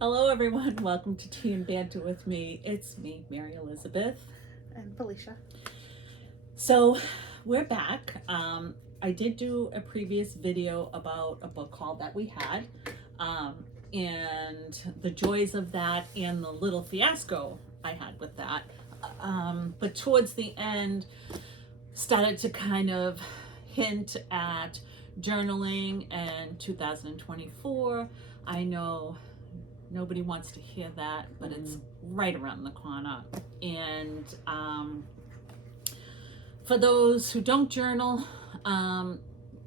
Hello everyone, welcome to Tea and Banter with me. It's me, Mary Elizabeth. And Felicia. So we're back. I did do a previous video about a book haul that we had, and the joys of that and the little fiasco I had with that. But towards the end, started to kind of hint at journaling and 2024. I know nobody wants to hear that, but it's right around the corner. And for those who don't journal,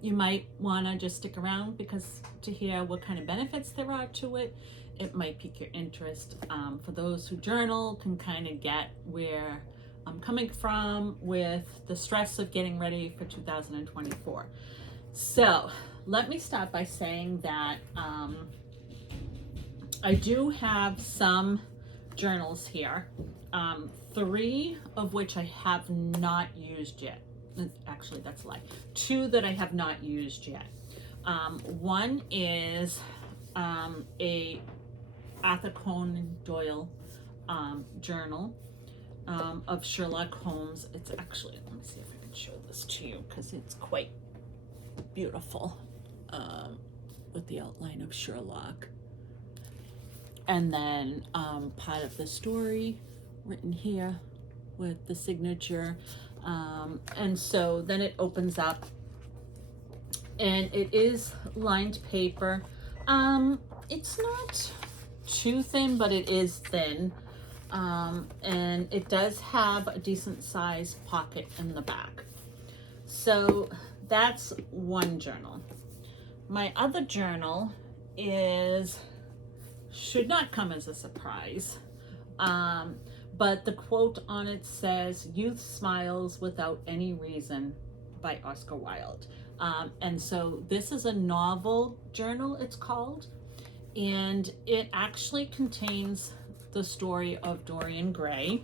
you might want to just stick around because to hear what kind of benefits there are to it. It might pique your interest. For those who journal, can kind of get where I'm coming from with the stress of getting ready for 2024. So let me start by saying that I do have some journals here, 3 of which I have not used yet. Actually, that's a lie. 2 that I have not used yet. One is a Arthur Conan Doyle journal of Sherlock Holmes. It's actually, let me see if I can show this to you because it's quite beautiful with the outline of Sherlock. And then part of the story written here with the signature. And so then it opens up and it is lined paper. It's not too thin, but it is thin. And it does have a decent sized pocket in the back. So that's one journal. My other journal should not come as a surprise. But the quote on it says, "Youth smiles without any reason," by Oscar Wilde. And so this is a novel journal, it's called, and it actually contains the story of Dorian Gray.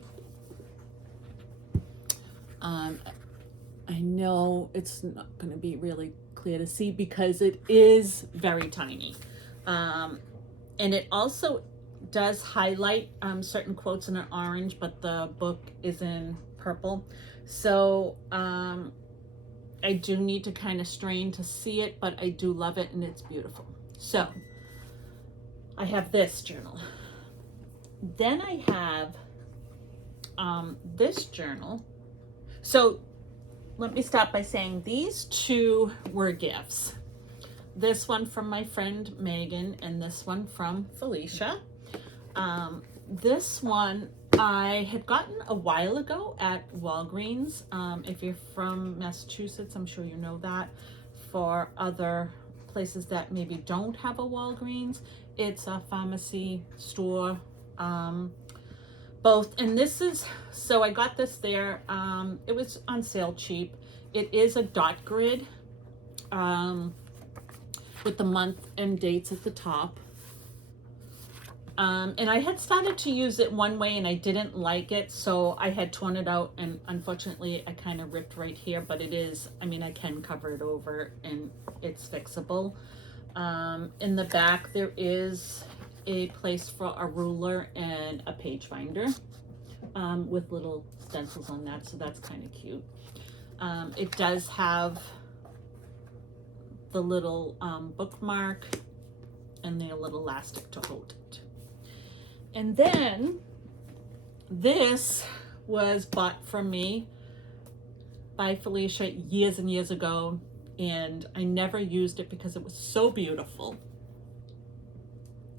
I know it's not going to be really clear to see because it is very tiny. And it also does highlight certain quotes in an orange, but the book is in purple. So I do need to kind of strain to see it, but I do love it and it's beautiful. So I have this journal. Then I have this journal. So let me start by saying these 2 were gifts. This one from my friend Megan and this one from Felicia. This one I had gotten a while ago at Walgreens. If you're from Massachusetts, I'm sure you know that. For other places that maybe don't have a Walgreens, it's a pharmacy store. Both, and this is, so I got this there. It was on sale cheap. It is a dot grid with the month and dates at the top. And I had started to use it one way and I didn't like it, so I had torn it out, and unfortunately I kind of ripped right here, but it is, I mean, I can cover it over and it's fixable. In the back there is a place for a ruler and a page finder with little stencils on that, so that's kind of cute. It does have the little bookmark and the little elastic to hold it. And then this was bought from me by Felicia years and years ago, and I never used it because it was so beautiful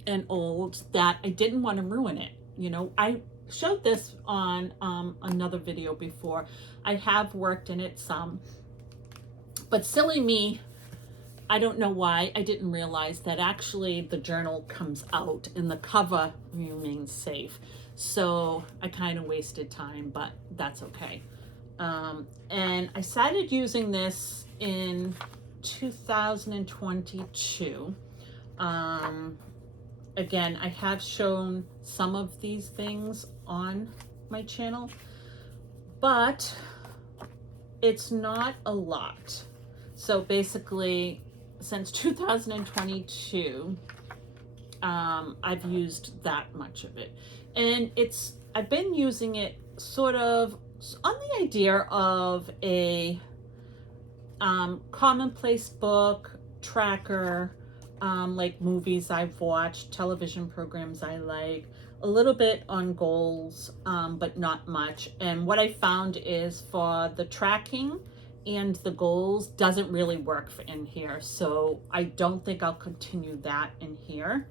and old that I didn't want to ruin it. You know, I showed this on another video before. I have worked in it some, but silly me, I don't know why I didn't realize that actually the journal comes out and the cover remains safe. So I kind of wasted time, but that's okay. And I started using this in 2022. Again, I have shown some of these things on my channel, but it's not a lot. So basically, since 2022, I've used that much of it. And I've been using it sort of on the idea of a commonplace book, tracker, like movies I've watched, television programs I like, a little bit on goals, but not much. And what I found is for the tracking and the goals doesn't really work in here. So I don't think I'll continue that in here.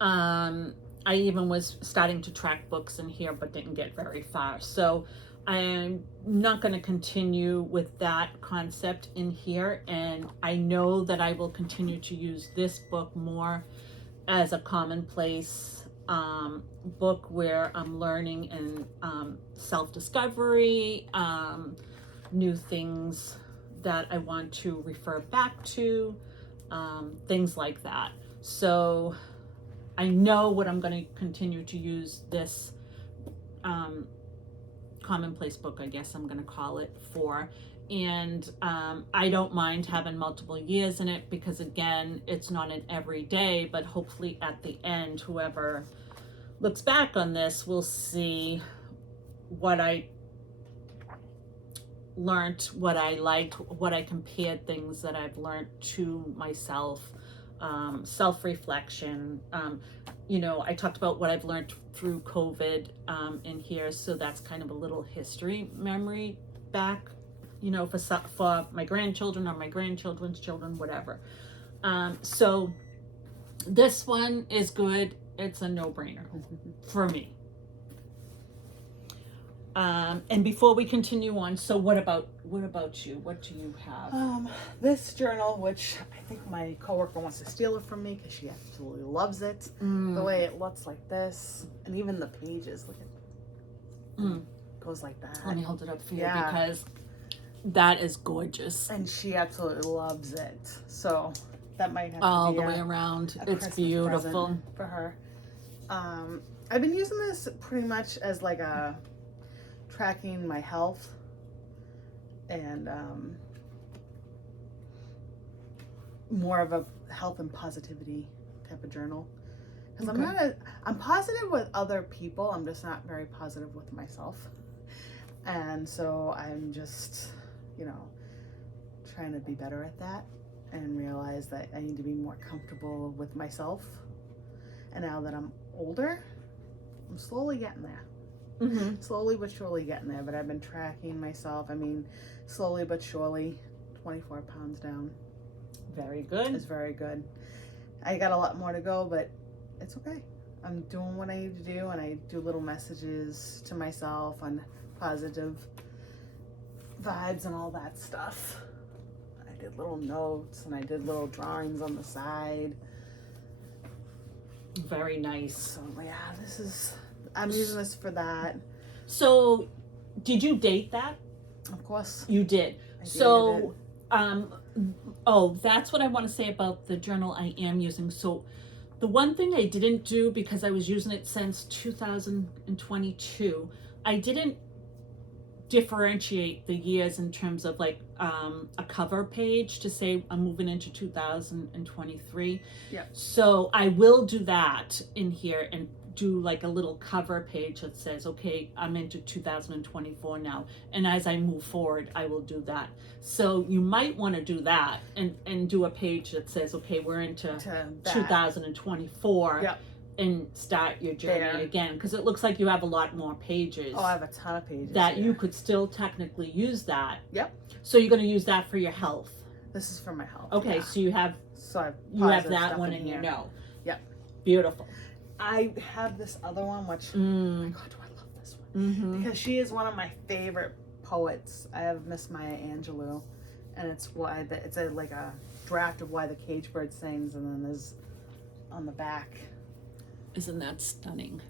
I even was starting to track books in here, but didn't get very far. So I'm not going to continue with that concept in here. And I know that I will continue to use this book more as a commonplace book where I'm learning and self-discovery, new things that I want to refer back to, things like that. So I know what I'm going to continue to use this commonplace book, I guess I'm going to call it, for. And I don't mind having multiple years in it because, again, it's not an everyday, but hopefully at the end, whoever looks back on this will see what I learned, what I liked, what I compared things that I've learned to myself, self-reflection. You know, I talked about what I've learned through COVID in here, so that's kind of a little history memory back, you know, for my grandchildren or my grandchildren's children, whatever. So this one is good. It's a no-brainer for me. And before we continue on, so what about you? What do you have? This journal, which I think my coworker wants to steal it from me because she absolutely loves it. The way it looks like this, and even the pages, look at goes like that. Let me hold it up for you because that is gorgeous. And she absolutely loves it. So that might have all to be the way around. It's Christmas beautiful present for her. I've been using this pretty much as like a tracking my health and more of a health and positivity type of journal, because I'm positive with other people, I'm just not very positive with myself. And so I'm just, you know, trying to be better at that and realize that I need to be more comfortable with myself. And now that I'm older, I'm slowly getting there. Slowly but surely getting there. But I've been tracking myself. I mean, slowly but surely, 24 pounds down. Very good. It's very good. I got a lot more to go, but it's okay. I'm doing what I need to do, and I do little messages to myself on positive vibes and all that stuff. I did little notes and I did little drawings on the side. Very nice. So yeah, I'm using this for that. So, did you date that? Of course. You did. So, that's what I want to say about the journal I am using. So, the one thing I didn't do, because I was using it since 2022, I didn't differentiate the years in terms of like a cover page to say I'm moving into 2023. Yeah. So I will do that in here and do like a little cover page that says, okay, I'm into 2024 now. And as I move forward, I will do that. So you might want to do that and do a page that says, okay, we're into 2024. Yep. And start your journey again, because it looks like you have a lot more pages. Oh, I have a ton of pages that you could still technically use that. Yep. So you're going to use that for your health. This is for my health. Okay, yeah. So you have that one in your know. Yep. Beautiful. I have this other one, which oh my God, do I love this one? Because she is one of my favorite poets. I have Miss Maya Angelou, and it's like a draft of Why the Cage Bird Sings, and then there's on the back. Isn't that stunning?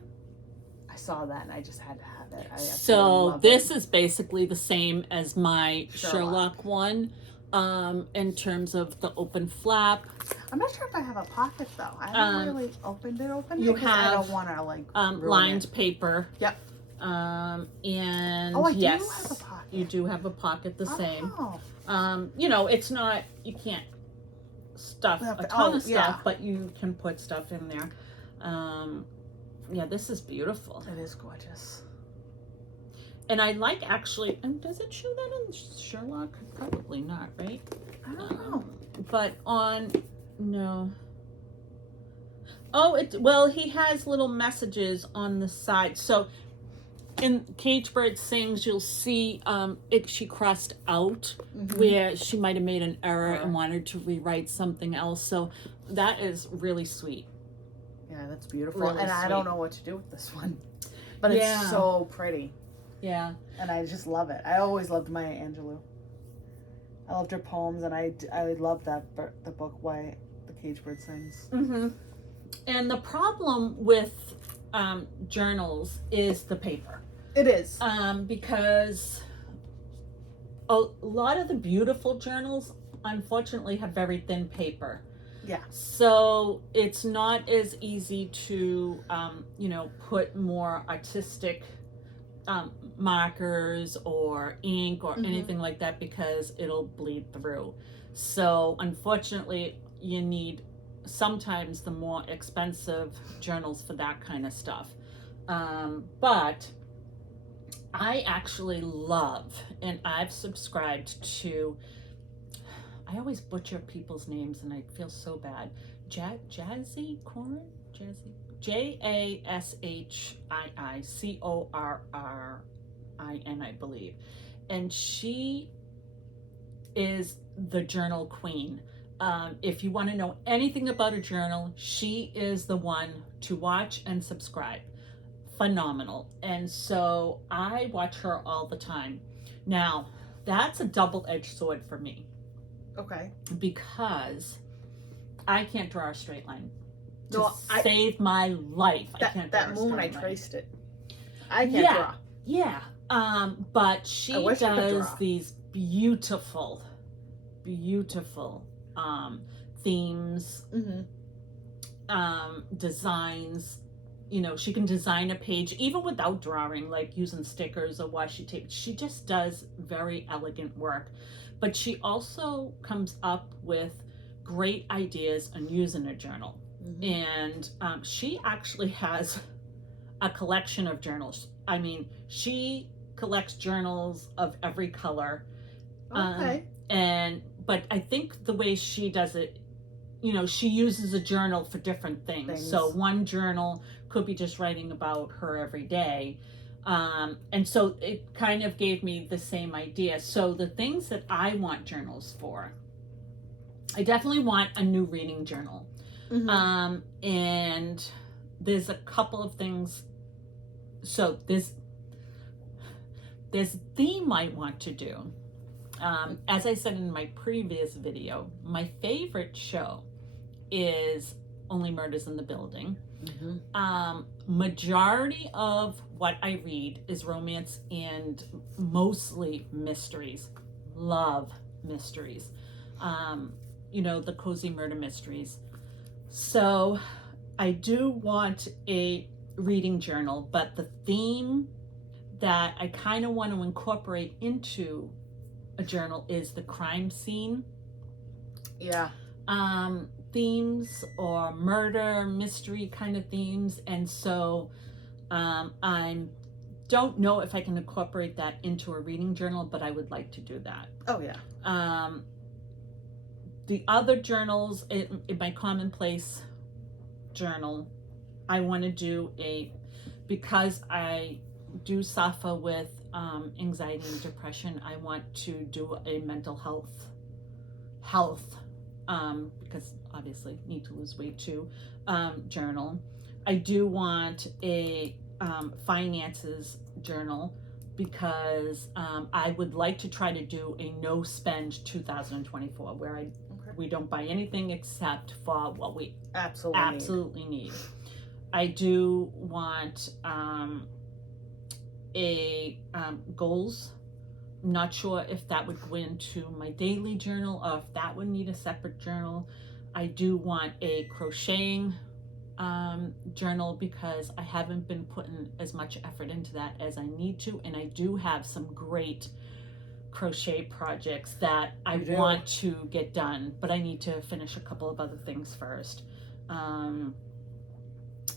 I saw that and I just had to have it. So this is basically the same as my Sherlock one, in terms of the open flap. I'm not sure if I have a pocket though. I haven't really opened it. You have I don't want to like lined paper. Yep. And I do have a pocket. You do have a pocket the same. You know, it's not, you can't stuff, Have a to- ton oh, of stuff, yeah. but you can put stuff in there. Yeah, this is beautiful. It is gorgeous. And I like actually, and does it show that in Sherlock? Probably not, right? I don't know. But on, no. Oh, well, he has little messages on the side. So in Cage Bird Sings, you'll see she crossed out where she might have made an error and wanted to rewrite something else. So that is really sweet. Yeah, that's beautiful. Really and I sweet. don't know what to do with this one. But Yeah. it's so pretty. Yeah. And I just love it. I always loved Maya Angelou. I loved her poems, and I love the book, Why the Cage Bird Sings. Mm-hmm. And the problem with journals is the paper. It is. Because a lot of the beautiful journals, unfortunately, have very thin paper. Yeah. So it's not as easy to, put more artistic markers or ink or anything like that, because it'll bleed through. So unfortunately, you need sometimes the more expensive journals for that kind of stuff. But I actually love, and I've subscribed to, I always butcher people's names and I feel so bad. Jazzy Corrin? Jazzy? Jashii-Corrin, I believe. And she is the journal queen. If you want to know anything about a journal, she is the one to watch and subscribe. Phenomenal. And so I watch her all the time. Now, that's a double-edged sword for me. Okay. Because I can't draw a straight line. No, Save my life. I can't draw that a moon, straight I line. traced it. I can't draw. Yeah. But she does these beautiful themes, designs. She can design a page even without drawing, like using stickers or washi tape. She just does very elegant work. But she also comes up with great ideas on using a journal. And she actually has a collection of journals. I mean, she collects journals of every color. Okay. But I think the way she does it, she uses a journal for different things. So one journal could be just writing about her every day. And so it kind of gave me the same idea. So the things that I want journals for, I definitely want a new reading journal. And there's a couple of things. So there's a theme I want to do. As I said in my previous video, my favorite show is Only Murders in the Building. Majority of what I read is romance and mostly mysteries. Love mysteries. The cozy murder mysteries. So I do want a reading journal, but the theme that I kind of want to incorporate into a journal is the crime scene. Yeah. Themes or murder, mystery kind of themes. And so I don't know if I can incorporate that into a reading journal, but I would like to do that. Oh, yeah. The other journals, in my commonplace journal, I want to do because I do suffer with anxiety and depression, I want to do a mental health, because obviously need to lose weight too, journal. I do want a finances journal, because I would like to try to do a no spend 2024 where we don't buy anything except for what we absolutely need. I do want goals. I'm not sure if that would go into my daily journal or if that would need a separate journal. I do want a crocheting journal, because I haven't been putting as much effort into that as I need to, and I do have some great crochet projects that I You do. want to get done, but I need to finish a couple of other things first.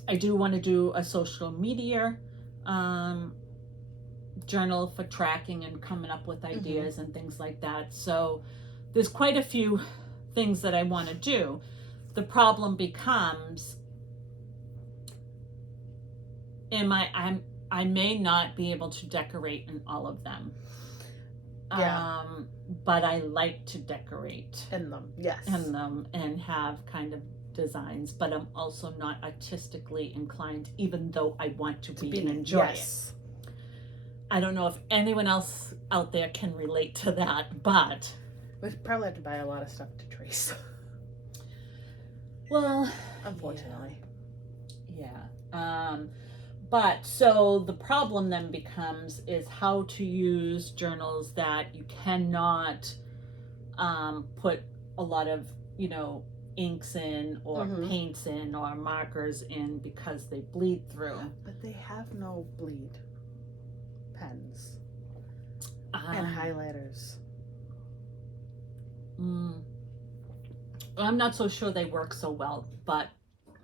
I do want to do a social media journal for tracking and coming up with ideas and things like that. So there's quite a few things that I want to do. The problem becomes, I may not be able to decorate in all of them. Yeah. But I like to decorate In them, yes. in them and have kind of designs, but I'm also not artistically inclined, even though I want to be and enjoy it. I don't know if anyone else out there can relate to that, but We probably have to buy a lot of stuff to trace. Well, unfortunately. Yeah. But so the problem then becomes is how to use journals that you cannot put a lot of, inks in or paints in or markers in because they bleed through. But they have no bleed pens and highlighters. I'm not so sure they work so well, but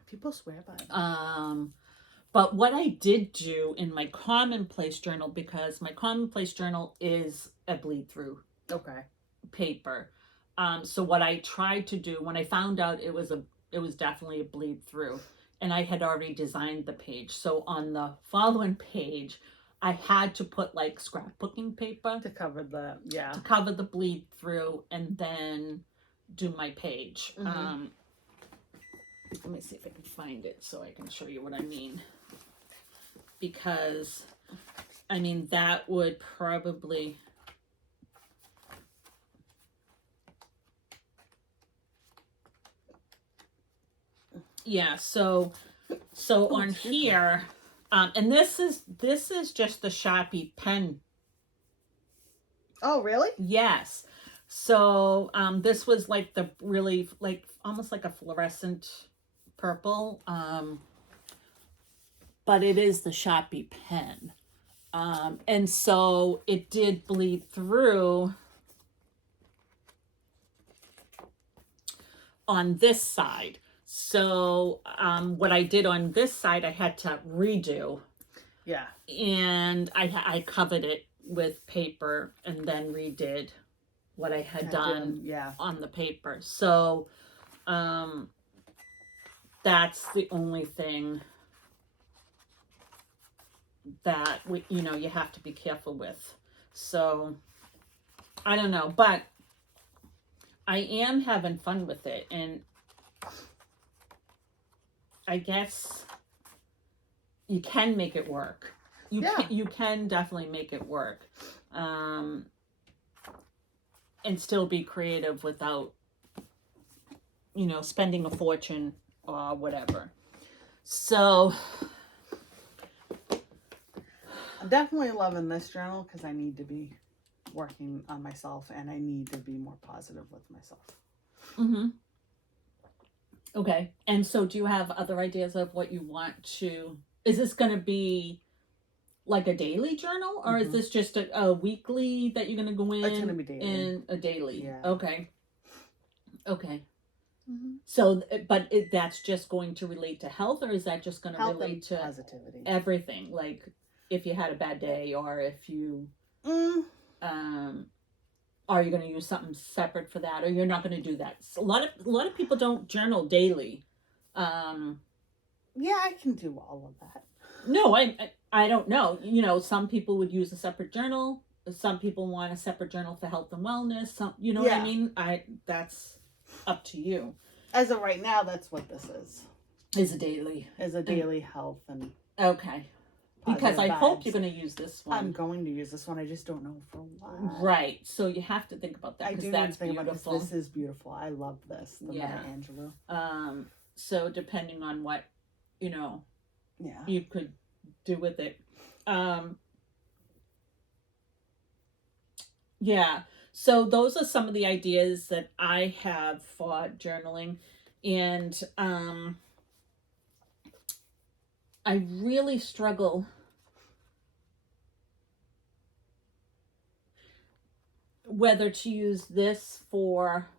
people swear by them. But what I did do in my commonplace journal, because my commonplace journal is a bleed through paper. So what I tried to do when I found out it was definitely a bleed through, and I had already designed the page. So on the following page, I had to put like scrapbooking paper to cover the bleed through, and then do my page. Let me see if I can find it so I can show you what I mean. Because, that would probably... Yeah, so on here, and this is just the Sharpie pen. Oh, really? Yes. So this was like the really almost like a fluorescent purple, but it is the Sharpie pen, and so it did bleed through on this side. So what I did on this side, I had to redo. Yeah. And I covered it with paper and then redid what I had done on the paper. So that's the only thing that you have to be careful with. So I don't know, but I am having fun with it, and I guess you can make it work. You can definitely make it work, and still be creative without, spending a fortune or whatever. So I'm definitely loving this journal because I need to be working on myself, and I need to be more positive with myself. Okay. And so do you have other ideas of what you want to... Is this going to be like a daily journal, or is this just a weekly that you're going to go in? It's going to be daily. And a daily. Yeah. Okay. So, but that's just going to relate to health, or is that just going to relate to positivity? Everything? Like if you had a bad day, or if you... Are you going to use something separate for that, or you're not going to do that? So a lot of people don't journal daily. Yeah, I can do all of that. No, I don't know. Some people would use a separate journal. Some people want a separate journal for health and wellness. Some, what I mean? That's up to you. As of right now, that's what this is. Is a daily. Health and... Okay. Because I hope you're going to use this one. I'm going to use this one. I just don't know for what. Right. So you have to think about that. I do that's think beautiful. about this. This is beautiful. I love this. The Maya Angelou. So depending on what, yeah, you could do with it. Yeah. So those are some of the ideas that I have for journaling. And I really struggle whether to use this for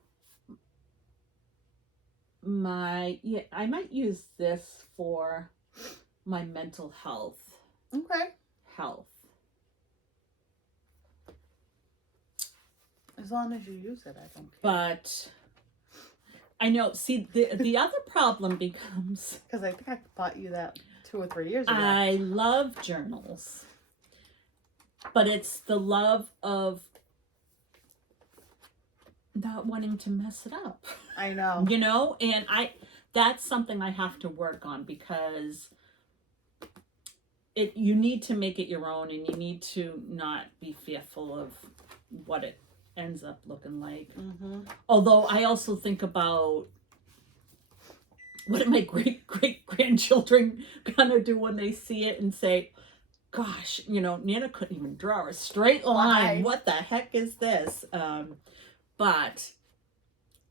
I might use this for my mental health. Okay. As long as you use it, I don't care. But I know, see, the other problem becomes... Because I think I bought you that 2 or 3 years ago. I love journals. But it's the love of not wanting to mess it up. I know. You know? And that's something I have to work on, because you need to make it your own, and you need to not be fearful of what it ends up looking like. Mm-hmm. Although I also think about what are my great grandchildren gonna do when they see it and say, gosh, you know, Nana couldn't even draw a straight line. What the heck is this? But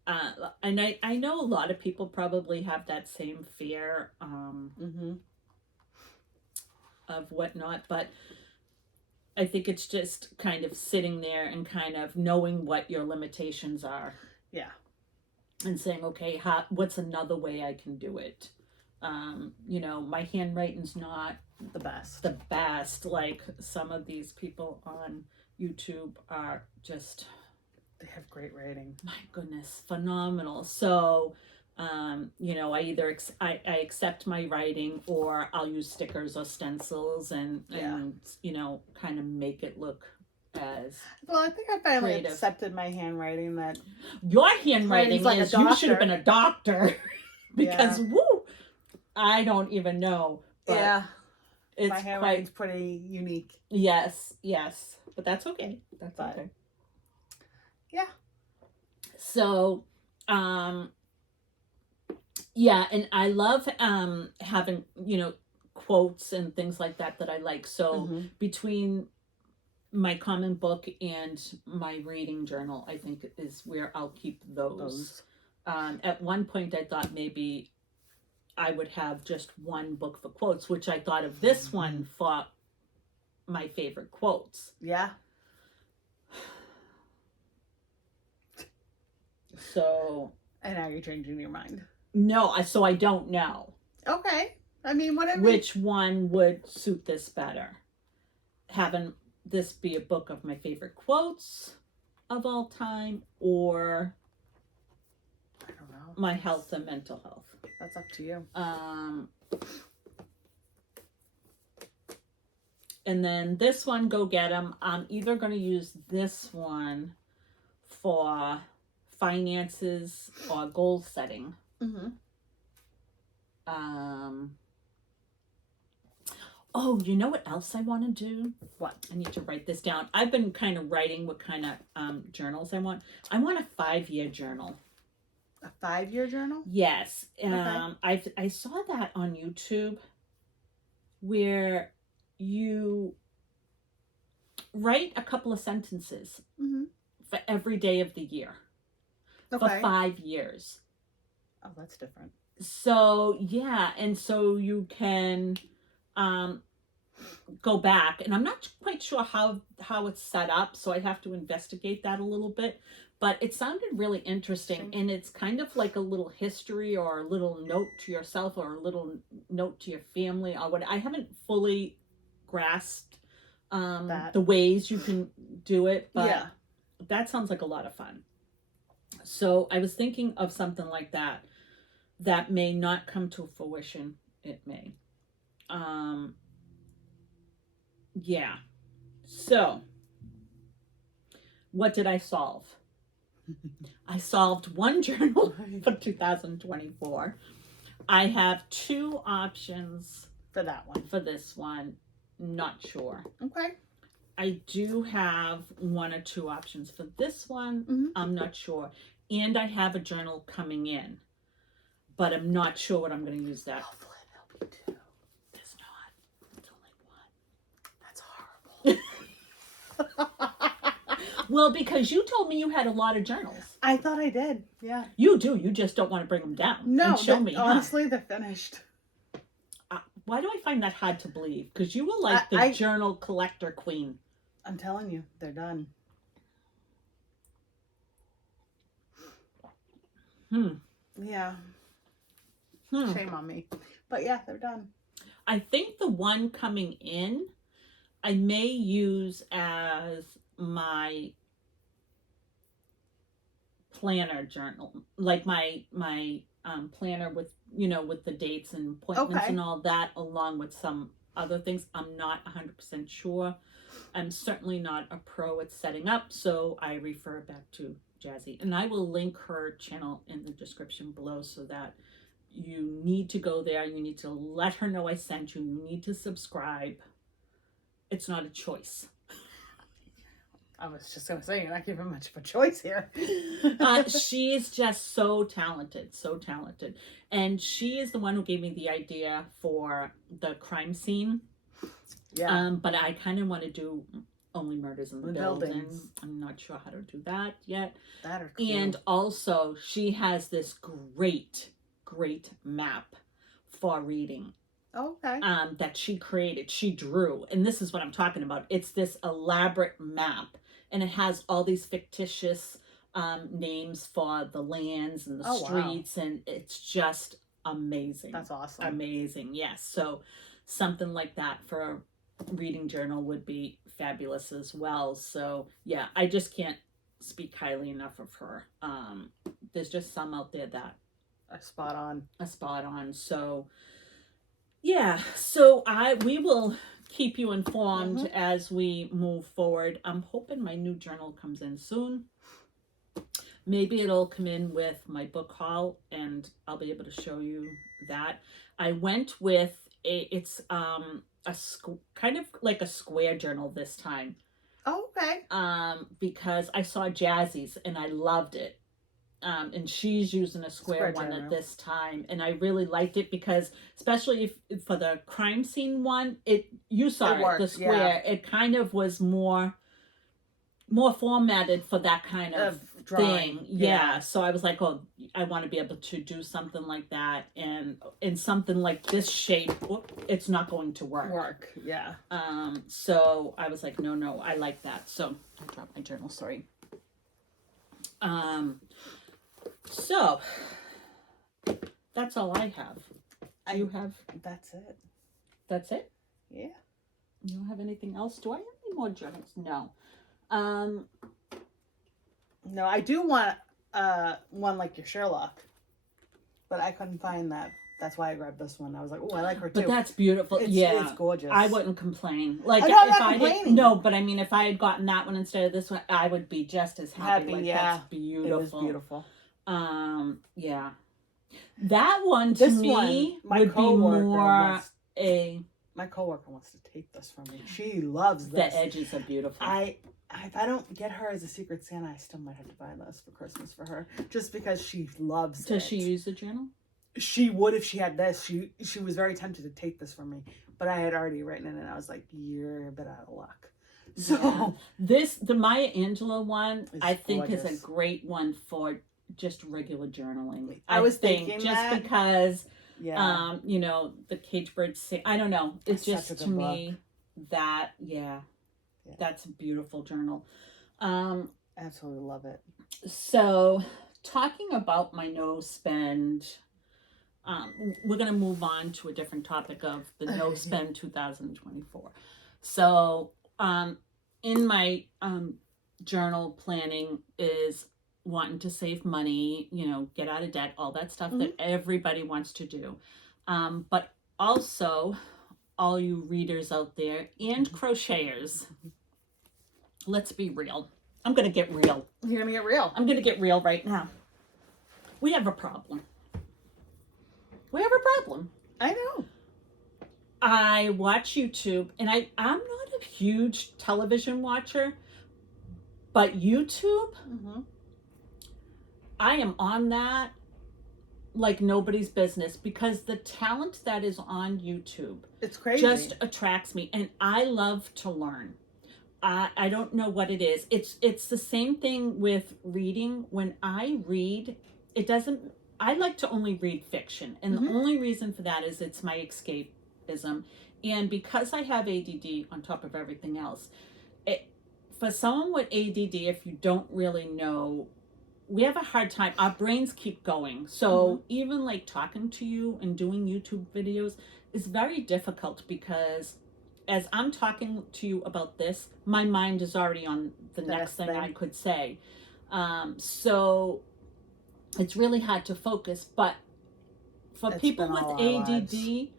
and I know a lot of people probably have that same fear of whatnot, but I think it's just kind of sitting there and kind of knowing what your limitations are. Yeah. And saying, okay, what's another way I can do it? You know, my handwriting's not the best. Like some of these people on YouTube are just... They have great writing. My goodness, phenomenal. So, you know, I either I accept my writing, or I'll use stickers or stencils and you know, kind of make it look as... Well, I think I finally creative. accepted my handwriting. That your handwriting like is, you should have been a doctor. Because woo, I don't even know. But it's my handwriting's pretty unique. Yes, but that's okay. Okay. Yeah. So, yeah, and I love having, you know, quotes and things like that I like. So between my common book and my reading journal, I think is where I'll keep those. At one point I thought maybe I would have just one book for quotes, which I thought of this one for my favorite quotes. Yeah. So. And now you're changing your mind. No, so I don't know. Okay. I mean, whatever. Which one would suit this better? Having this be a book of my favorite quotes of all time, or I don't know, my health and mental health? That's up to you. And then this one, Go Get 'em. I'm either going to use this one for finances or goal setting. Oh, you know what else I want to do? What? I need to write this down. I've been kind of writing what kind of journals I want. I want a 5-year journal. A 5-year journal? Yes. I saw that on YouTube, where you write a couple of sentences for every day of the year for 5 years. Oh, that's different. So yeah, and so you can go back, and I'm not quite sure how it's set up, so I have to investigate that a little bit, but it sounded really interesting. And it's kind of like a little history, or a little note to yourself, or a little note to your family, or what. I haven't fully grasped the ways you can do it, but that sounds like a lot of fun. So I was thinking of something like that may not come to fruition. It may. Yeah. So, what did I solve? I solved one journal for 2024. I have 2 options for that one. For this one, not sure. Okay. I do have 1 or 2 options for this one. I'm not sure. And I have a journal coming in, but I'm not sure what I'm going to use that. Hopefully there'll be 2. There's not. It's only 1. That's horrible. Well, because you told me you had a lot of journals. I thought I did. Yeah. You do. You just don't want to bring them down. No, and show me. Honestly, they're finished. Why do I find that hard to believe? Because you were like the journal collector queen. I'm telling you, they're done. Yeah. Hmm. Shame on me. But yeah, they're done. I think the one coming in, I may use as my planner journal, like my planner with, you know, with the dates and appointments Okay. and all that, along with some other things. I'm not 100% sure. I'm certainly not a pro at setting up, so I refer back to Jazzy, and I will link her channel in the description below, so that you need to go there. You need to let her know I sent you. You need to subscribe. It's not a choice. I was just going to say, you're not giving much of a choice here. She is just so talented, so talented. And she is the one who gave me the idea for the crime scene. Yeah. But I kind of want to do only murders in the buildings. Buildings. I'm not sure how to do that yet. That are cool. And also, she has this great map for reading. Okay. That she created. She drew. And this is what I'm talking about. It's this elaborate map. And it has all these fictitious names for the lands and the streets. Wow. And it's just amazing. That's awesome. Amazing. Yes. So something like that for a reading journal would be fabulous as well. So yeah, I just can't speak highly enough of her. There's just some out there that are spot on. So yeah, so we will keep you informed as we move forward. I'm hoping my new journal comes in soon. Maybe it'll come in with my book haul, and I'll be able to show you that. I went with it's kind of like a square journal this time. Oh, okay. Because I saw Jazzy's and I loved it. And she's using a square one at this time, and I really liked it because, especially if for the crime scene one, you saw it the square. Yeah. It kind of was more formatted for that kind of thing. Yeah. So I was like, oh, I want to be able to do something like that, and in something like this shape, it's not going to work. Yeah. So I was like, no, I like that. So I dropped my journal. Sorry. So that's all I have. Do you have? That's it. That's it? Yeah. You don't have anything else? Do I have any more journals? No. No, I do want one like your Sherlock, but I couldn't find that. That's why I grabbed this one. I was like, oh, I like her too. But that's beautiful. It's gorgeous. I wouldn't complain. Like I'm not complaining. No, but I mean, if I had gotten that one instead of this one, I would be just as happy. Like, yeah. That's beautiful. It is beautiful. Yeah. That one to me would be more my coworker wants to take this from me. She loves this. The edges are beautiful. If I don't get her as a Secret Santa, I still might have to buy this for Christmas for her, just because she loves it. Does she use the journal? She would if she had this. She was very tempted to take this from me, but I had already written it, and I was like, "You're a bit out of luck." So the Maya Angelou one, I think, is a great one for just regular journaling. I was thinking just that. Because, yeah, you know, the cage birds sing. I don't know. It's just to me that that's a beautiful journal. Absolutely love it. So, talking about my no spend. We're going to move on to a different topic of the no spend 2024. So, in my journal planning is wanting to save money, you know, get out of debt, all that stuff that everybody wants to do. But also, all you readers out there and crocheters, let's be real. I'm going to get real. You're going to get real. I'm going to get real right now. We have a problem. We have a problem. I know. I watch YouTube, and I'm not a huge television watcher, but YouTube, I am on that like nobody's business, because the talent that is on YouTube, it's crazy, just attracts me, and I love to learn. I don't know what it is. It's the same thing with reading. When I read, I like to only read fiction. And the only reason for that is it's my escapism. And because I have ADD on top of everything else, for someone with ADD, if you don't really know we have a hard time. Our brains keep going. So even like talking to you and doing YouTube videos is very difficult because as I'm talking to you about this, my mind is already on the next thing I could say. So it's really hard to focus. But for people with ADD,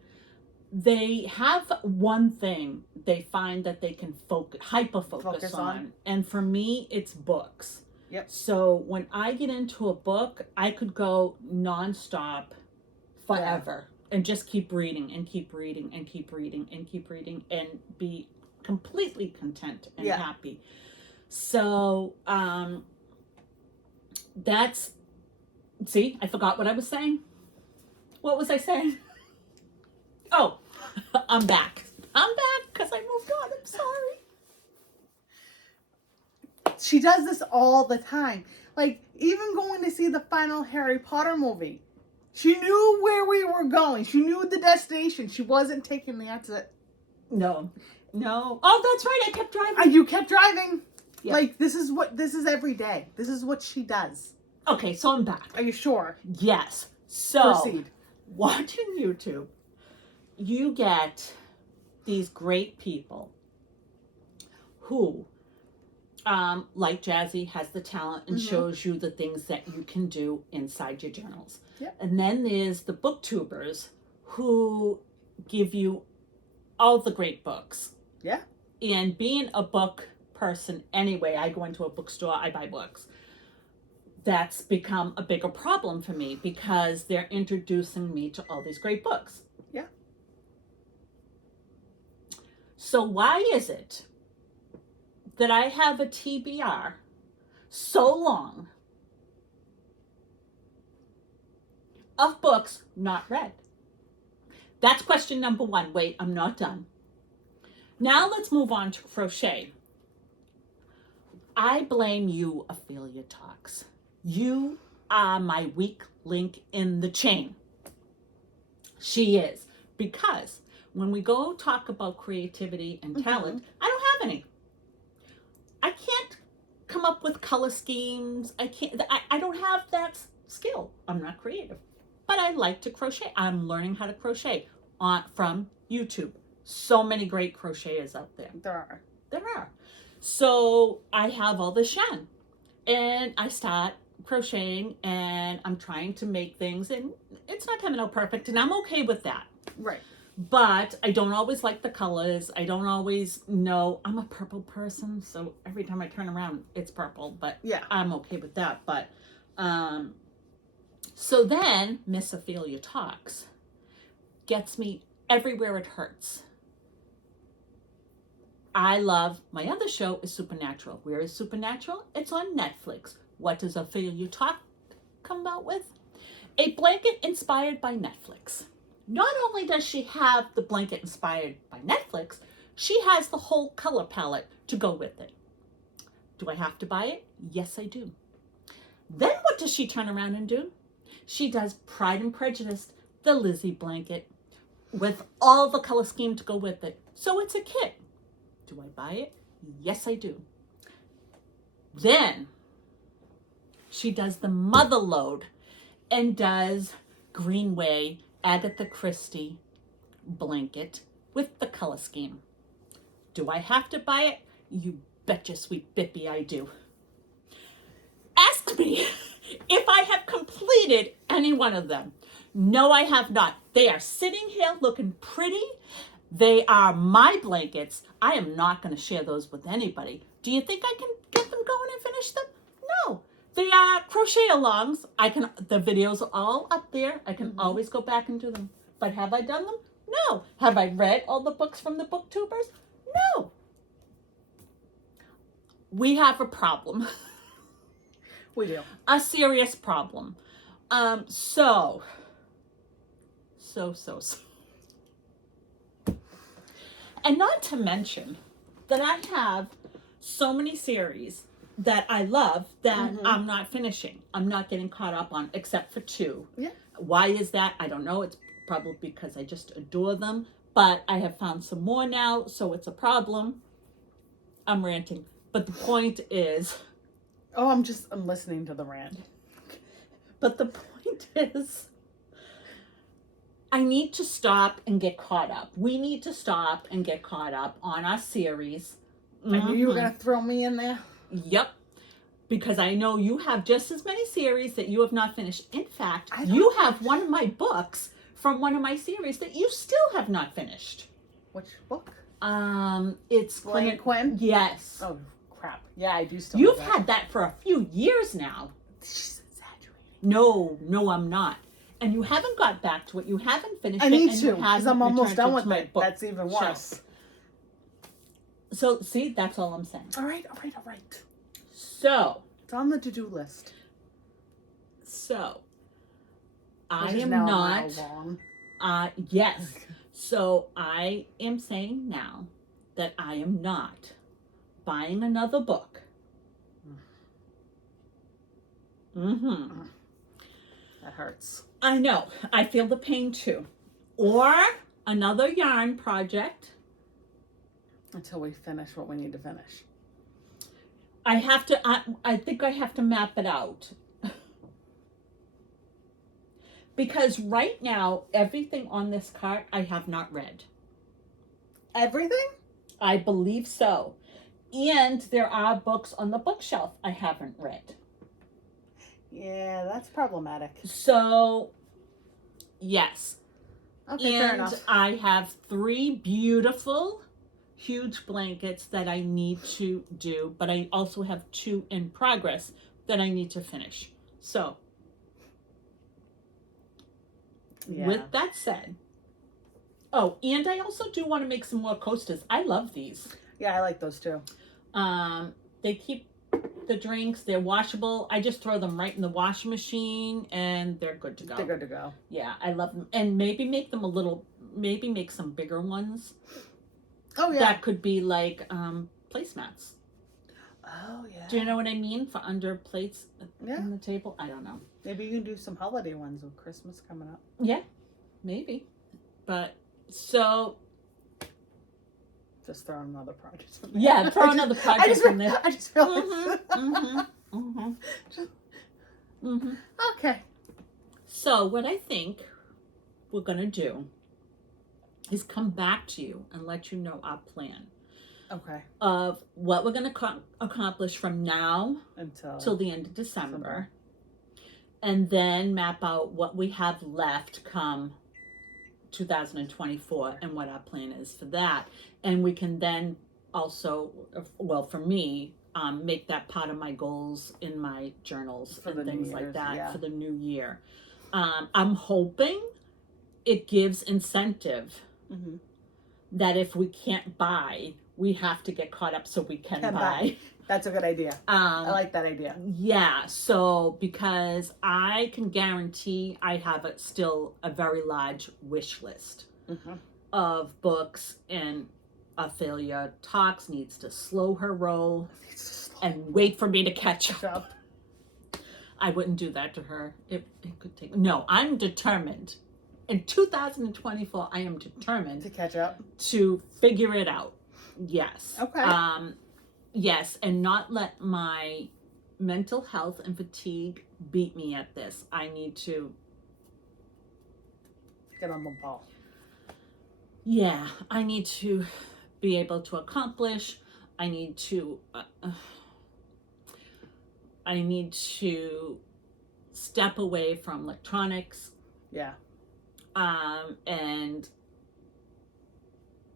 they have one thing they find that they can hyper focus on. And for me, it's books. Yep. So when I get into a book, I could go nonstop forever and just keep reading and keep reading and keep reading and keep reading and be completely content and happy. So that's, see, I forgot what I was saying. What was I saying? Oh, I'm back. I'm back because I moved on. I'm sorry. She does this all the time. Like, even going to see the final Harry Potter movie. She knew where we were going. She knew the destination. She wasn't taking the exit. No. Oh, that's right. I kept driving. You kept driving. Yeah. Like, this is every day. This is what she does. Okay, so I'm back. Are you sure? Yes. So, proceed. Watching YouTube, you get these great people who, like Jazzy, has the talent and shows you the things that you can do inside your journals. Yep. And then there's the booktubers who give you all the great books. Yeah. And being a book person anyway, I go into a bookstore, I buy books. That's become a bigger problem for me because they're introducing me to all these great books. Yeah. So why is it that I have a TBR so long of books not read? That's question number one. Wait, I'm not done. Now let's move on to crochet. I blame you, Ophelia Talks. You are my weak link in the chain. She is. Because when we go talk about creativity and talent, I don't have any. I can't come up with color schemes. I don't have that skill. I'm not creative. But I like to crochet. I'm learning how to crochet from YouTube. So many great crocheters out there. There are. So I have all this yarn. And I start crocheting and I'm trying to make things and it's not coming out perfect and I'm okay with that. Right. But I don't always like the colors. I don't always know. I'm a purple person, so every time I turn around, it's purple. But yeah, I'm okay with that. But so then Miss Ophelia Talks gets me everywhere it hurts. I love, my other show is Supernatural. Where is Supernatural? It's on Netflix. What does Ophelia Talk come out with? A blanket inspired by Netflix. Not only does she have the blanket inspired by Netflix, she has the whole color palette to go with it. Do I have to buy it? Yes, I do. Then what does she turn around and do? She does Pride and Prejudice, the Lizzie blanket, with all the color scheme to go with it. So it's a kit. Do I buy it? Yes, I do. Then she does the Mother Load and does Greenway Agatha Christie blanket with the color scheme. Do I have to buy it? You betcha, sweet Bippy, I do. Ask me if I have completed any one of them. No, I have not. They are sitting here looking pretty. They are my blankets. I am not going to share those with anybody. Do you think I can get them going and finish them? No. They are crochet alongs. The videos are all up there. I can always go back and do them. But have I done them? No. Have I read all the books from the booktubers? No. We have a problem. We do. A serious problem. So. And not to mention that I have so many series that I love that I'm not finishing. I'm not getting caught up on, except for 2. Yeah. Why is that? I don't know. It's probably because I just adore them. But I have found some more now, so it's a problem. I'm ranting. But the point is, Oh, I'm listening to the rant. But the point is, I need to stop and get caught up. We need to stop and get caught up on our series. I knew you were going to throw me in there. Yep. Because I know you have just as many series that you have not finished. In fact, you have one of my books from one of my series that you still have not finished. Which book? It's Quinn? Yes. Oh, crap. Yeah, I do still You've have had that for a few years now. She's exaggerating. No, I'm not. And you haven't got back to it. You haven't finished it. I need to, because I'm almost done with it. Book. That's even worse. So, see, that's all I'm saying. All right. So. It's on the to-do list. So. I Which am now not. A mile long. Yes. So, I am saying now that I am not buying another book. Mm-hmm. That hurts. I know. I feel the pain too. Or another yarn project. Until we finish what we need to finish. I think I have to map it out. Because right now, everything on this cart I have not read. Everything? I believe so. And there are books on the bookshelf I haven't read. Yeah, that's problematic. So, yes. Okay, fair enough. And I have 3 beautiful, huge blankets that I need to do, but I also have 2 in progress that I need to finish. So, with that said, oh, and I also do want to make some more coasters. I love these. Yeah, I like those too. They keep the drinks, they're washable. I just throw them right in the washing machine and they're good to go. They're good to go. Yeah, I love them. And maybe make them make some bigger ones. Oh, yeah. That could be like placemats. Oh, yeah. Do you know what I mean? For under plates on the table? I don't know. Maybe you can do some holiday ones with Christmas coming up. Yeah, maybe. But, so... Just throw another project in there. Yeah, throw another project in there. I just realized. Okay. So, what I think we're going to do is come back to you and let you know our plan. Okay. Of what we're going to accomplish from now till the end of December. And then map out what we have left come 2024 and what our plan is for that. And we can then also, well, for me, make that part of my goals in my journals and things like that for the new year. I'm hoping it gives incentive that if we can't buy, we have to get caught up so we can buy. That's a good idea. I like that idea. Yeah, so because I can guarantee I have still a very large wish list of books, and Ophelia Talks needs to slow her roll and wait for me to catch up. I wouldn't do that to her. It could take... No, I'm determined. In 2024, I am determined to catch up, to figure it out. Yes. Okay. Yes, and not let my mental health and fatigue beat me at this. I need to get on the ball. Yeah, I need to be able to accomplish. I need to step away from electronics. Yeah. And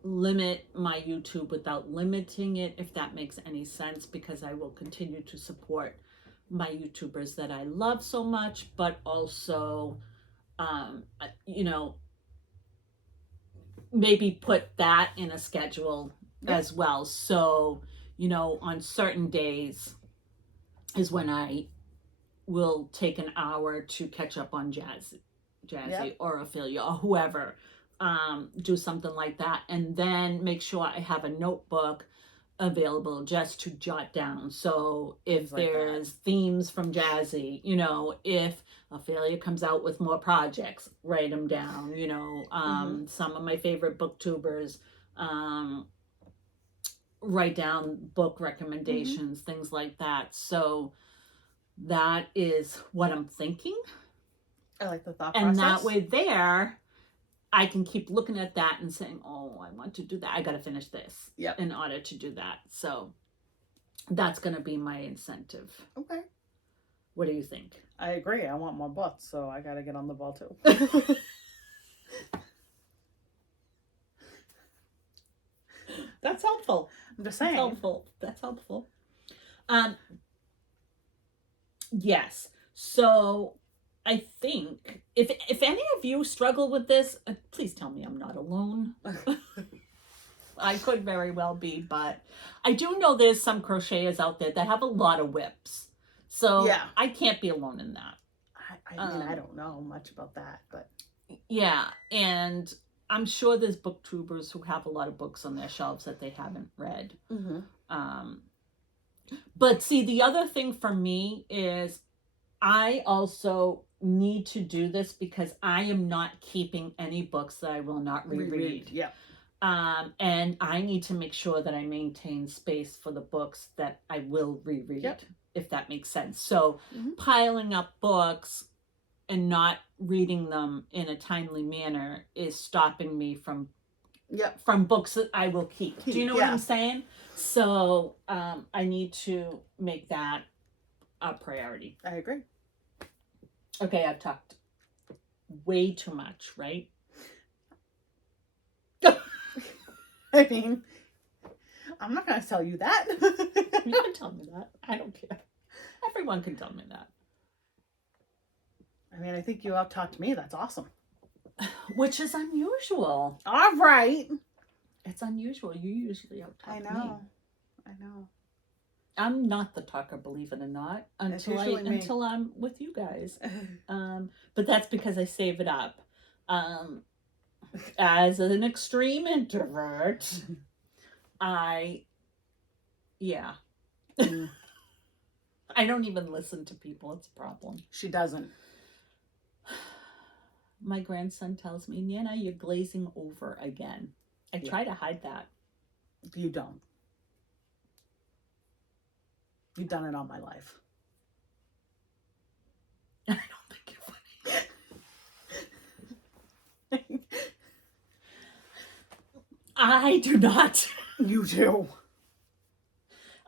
limit my YouTube without limiting it, if that makes any sense, because I will continue to support my YouTubers that I love so much, but also, maybe put that in a schedule as well. So, on certain days is when I will take an hour to catch up on Jazzy or Ophelia or whoever. Do something like that, and then make sure I have a notebook available just to jot down. So if there's themes from Jazzy, if Ophelia comes out with more projects, write them down. Some of my favorite booktubers, write down book recommendations, things like that. So that is what I'm thinking. I like the thought And process. that way there, I can keep looking at that and saying, oh, I want to do that. I got to finish this in order to do that. So that's going to be my incentive. Okay. What do you think? I agree. I want more butts, so I got to get on the ball too. That's helpful. I'm just saying. That's helpful. Yes. So I think if any of you struggle with this, please tell me I'm not alone. I could very well be, but I do know there's some crocheters out there that have a lot of whips. So yeah. I can't be alone in that. I mean, I don't know much about that, but yeah, and I'm sure there's booktubers who have a lot of books on their shelves that they haven't read. But see, the other thing for me is I also need to do this because I am not keeping any books that I will not reread. Yeah. And I need to make sure that I maintain space for the books that I will reread, if that makes sense. So piling up books and not reading them in a timely manner is stopping me from books that I will keep. Do you know what I'm saying? So I need to make that a priority. I agree. Okay, I've talked way too much, right? I mean, I'm not going to tell you that. You can tell me that. I don't care. Everyone can tell me that. I mean, I think you out-talked me. That's awesome. Which is unusual. All right. It's unusual. You usually out-talk me. I know. I'm not the talker, believe it or not, until I'm with you guys. But that's because I save it up. As an extreme introvert, I don't even listen to people. It's a problem. She doesn't. My grandson tells me, Nana, you're glazing over again. I try to hide that. You don't. You've done it all my life. I don't think you're funny. I do not. You do.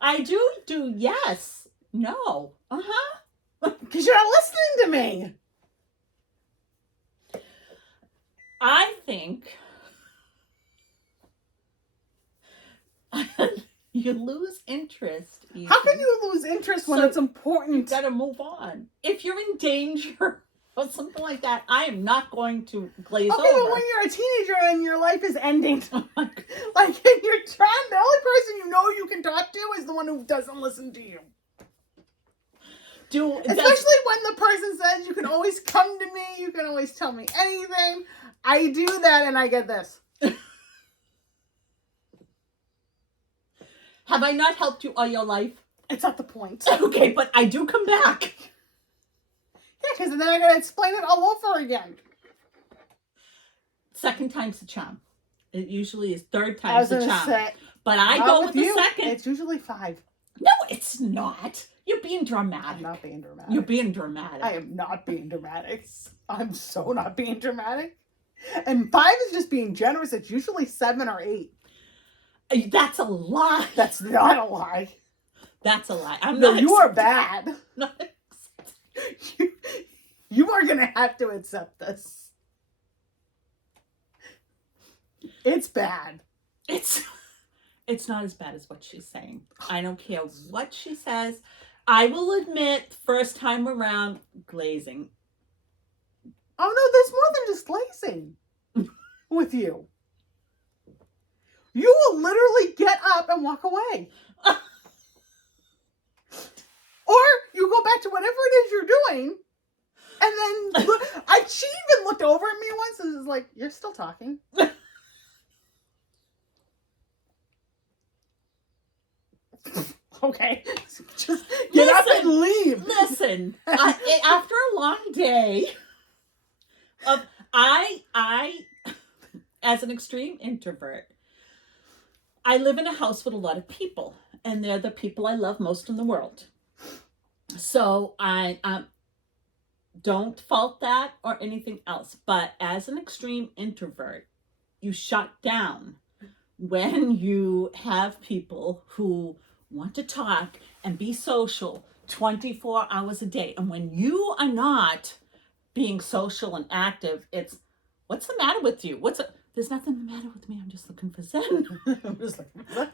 I do, yes. No. Because you're not listening to me. I think you lose interest. Evie. How can you lose interest when it's important? You gotta move on. If you're in danger or something like that, I am not going to glaze over. Okay, but when you're a teenager and your life is ending, like you're trying, the only person you know you can talk to is the one who doesn't listen to you. Especially when the person says, you can always come to me, you can always tell me anything. I do that and I get this. Have I not helped you all your life? It's not the point. Okay, but I do come back. Yeah, because then I gotta explain it all over again. Second time's the charm. It usually is third time's the charm. But I go with the second. It's usually 5. No, it's not. You're being dramatic. I'm not being dramatic. You're being dramatic. I am not being dramatic. I'm so not being dramatic. And 5 is just being generous. It's usually 7 or 8. That's a lie. That's not a lie. That's a lie. You are bad. You are going to have to accept this. It's bad. It's not as bad as what she's saying. I don't care what she says. I will admit, first time around, glazing. Oh no, there's more than just glazing with you. You will literally get up and walk away. Or you go back to whatever it is you're doing. And then she even looked over at me once and was like, you're still talking. Okay. Just get up and leave. Listen, after a long day of I as an extreme introvert, I live in a house with a lot of people, and they're the people I love most in the world. So I don't fault that or anything else. But as an extreme introvert, you shut down when you have people who want to talk and be social 24 hours a day. And when you are not being social and active, it's, what's the matter with you? There's nothing the matter with me. I'm just looking for Zen. I'm just like, what?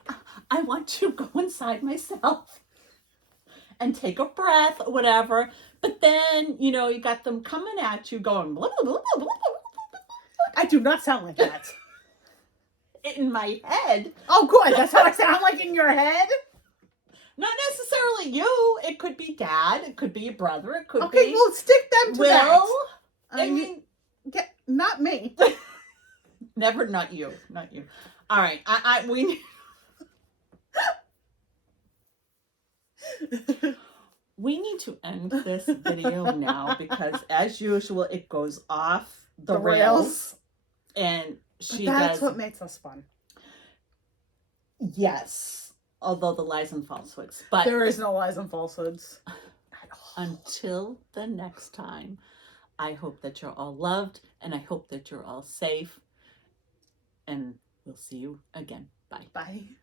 I want to go inside myself and take a breath or whatever. But then, you know, you got them coming at you going, blah, blah, blah, blah, blah. I do not sound like that. In my head. Oh, good. That's how I sound like in your head? Not necessarily you. It could be Dad. It could be your brother. It could be... Okay, well, stick them to Will. that. I mean... Not me. Never, not you. Not you. All right. We need to end this video now because, as usual, it goes off the rails. And that's what makes us fun. Yes. Although the lies and falsehoods. But there is no lies and falsehoods at all. Until the next time, I hope that you're all loved and I hope that you're all safe. And we'll see you again. Bye. Bye.